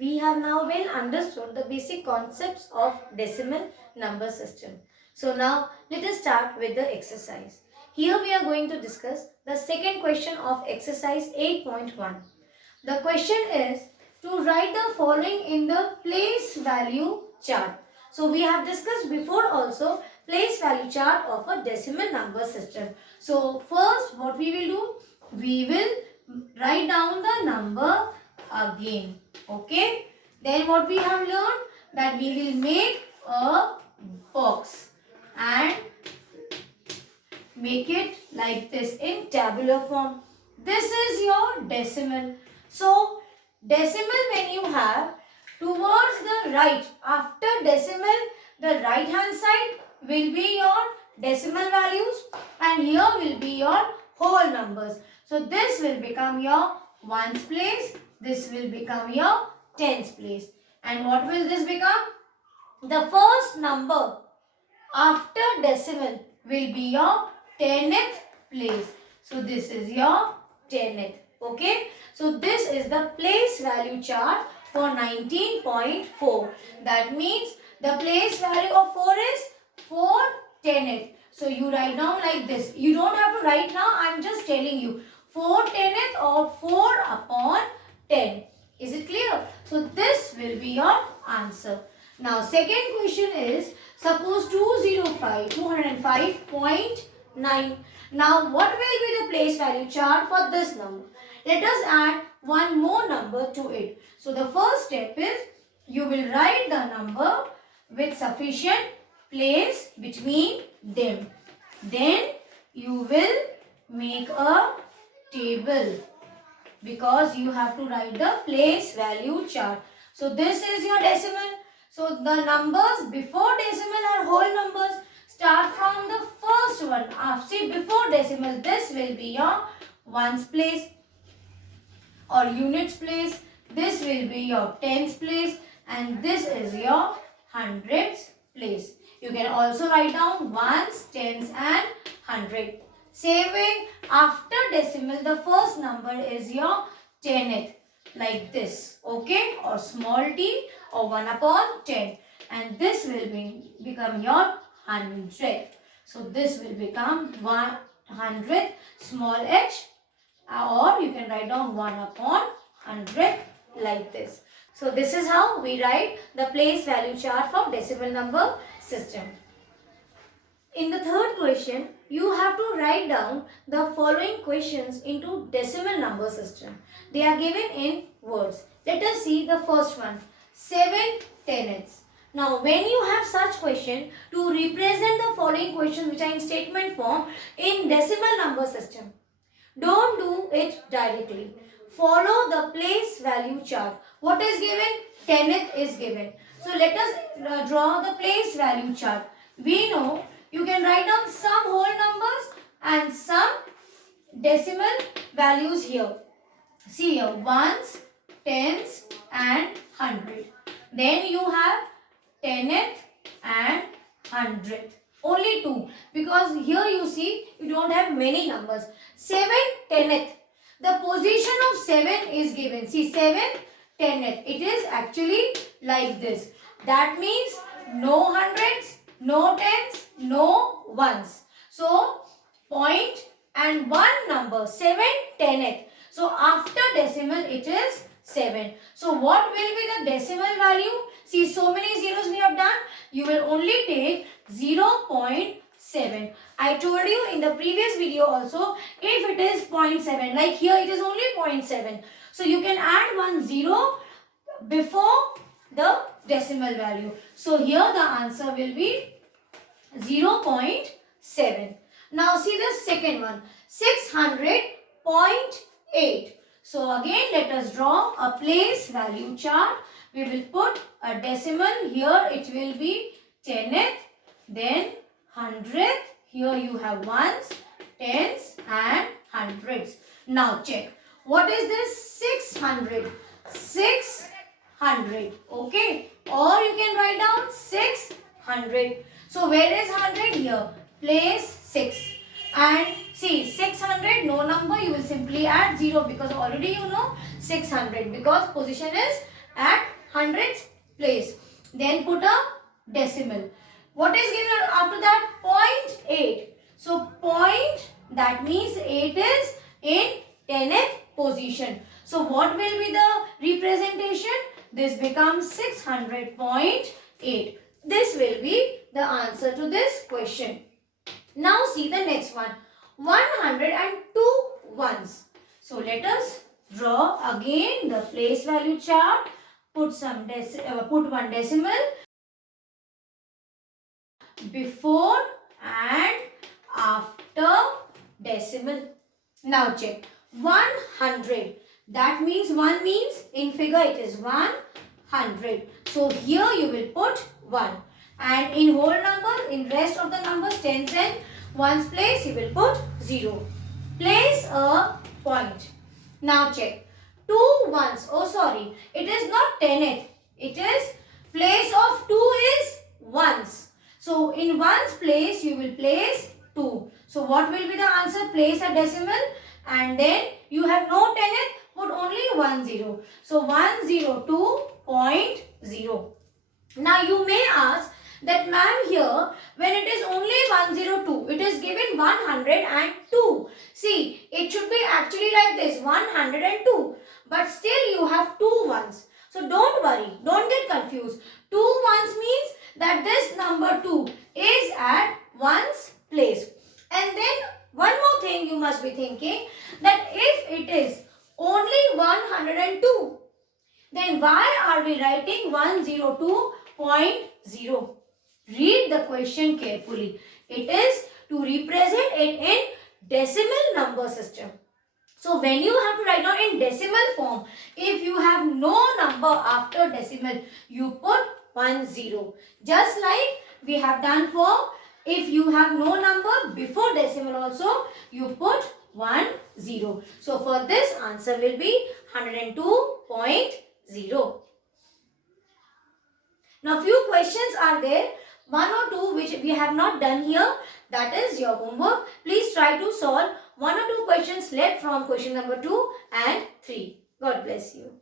we have now well understood the basic concepts of decimal number system. So now let us start with the exercise. Here we are going to discuss the second question of exercise 8.1. The question is to write the following in the place value chart. So we have discussed before also place value chart of a decimal number system. So first what we will do, we will write down the number again. Okay. Then what we have learned, that we will make a box and make it like this in tabular form. This is your decimal. So decimal, when you have towards the right, after decimal, the right hand side will be your decimal values and here will be your whole numbers. So this will become your ones place, this will become your tens place. And what will this become? The first number after decimal will be your 10th place. So this is your 10th. Okay. So this is the place value chart for 19.4. That means the place value of 4 is 4 10th. So you write down like this. You don't have to write now. I am just telling you. 4 10th or 4 upon 10. Is it clear? So this will be your answer. Now second question is, suppose 205.9. Now what will be the place value chart for this number? Let us add one more number to it. So the first step is, you will write the number with sufficient place between them. Then you will make a table because you have to write the place value chart. So this is your decimal. So the numbers before decimal are whole numbers. Start from the first one. See, before decimal, this will be your ones place or units place. This will be your tens place and this is your hundreds place. You can also write down ones, tens and hundred. Same way, after decimal, the first number is your 10th, like this, okay, or small t or 1 upon 10, and this will become your 100. So this will become 100 small h, or you can write down 1 upon 100 like this. So this is how we write the place value chart for decimal number system. In the third question, you have to write down the following questions into decimal number system. They are given in words. Let us see the first one. 7 tenths. Now, when you have such question, to represent the following questions which are in statement form in decimal number system, don't do it directly. Follow the place value chart. What is given? 10th is given. So, let us draw the place value chart. We know you can write down some whole numbers and some decimal values here. See here, ones, tens and 100. Then you have 10th and 100th. Only two, because here you see you don't have many numbers. 7 10th. The position of 7 is given. See, 7 10th. It is actually like this. That means no hundreds, no tens, no ones. So, point and one number, 7 10th. So, after decimal it is 7. So, what will be the decimal value? See, so many zeros we have done. You will only take 0.7. I told you in the previous video also, if it is 0.7, like here it is only 0.7. So, you can add one zero before the decimal value. So, here the answer will be 0.7. Now, see the second one, 600.8. So, again let us draw a place value chart. We will put a decimal. Here it will be 10th, then 100th. Here you have ones, tens and hundreds. Now check. What is this? 600. 600. Okay. Or you can write down 600. So where is 100? Here. Place 6. And see, 600, no number, you will simply add 0 because already you know 600 because position is at hundreds place. Then put a decimal. What is given after that? 0.8. So point, that means 8 is in 10th position. So what will be the representation? This becomes 600.8. This will be the answer to this question. Now see the next one. 102 ones. So let us draw again the place value chart. Put one decimal before and after decimal. Now check. 100. That means 1 means in figure it is 100. So here you will put 1. And in whole number, in rest of the numbers, tens and ones place, you will put 0. Place a point. Now check. 2 ones. Oh sorry. It is not 10th. It is place of 2 is ones. So in ones place, you will place 2. So what will be the answer? Place a decimal and then you have no 10th. Put only 10. So 102.0. Now you may ask that ma'am here when it is only 102, it is given 102. See, it should be actually like this 102. But still you have 2 ones. So don't worry, don't get confused. 2 ones means that this number 2 is at ones place. And then one more thing you must be thinking that if it is only 102, then why are we writing 102.0? Read the question carefully. It is to represent it in decimal number system. So when you have to write down in decimal form, if you have no number after decimal, you put 10. Just like we have done for if you have no number before decimal also, you put 10. So for this answer will be 102.0. Now few questions are there. 1 or 2 which we have not done here. That is your homework. Please try to solve 1 or 2 questions left from question number 2 and 3. God bless you.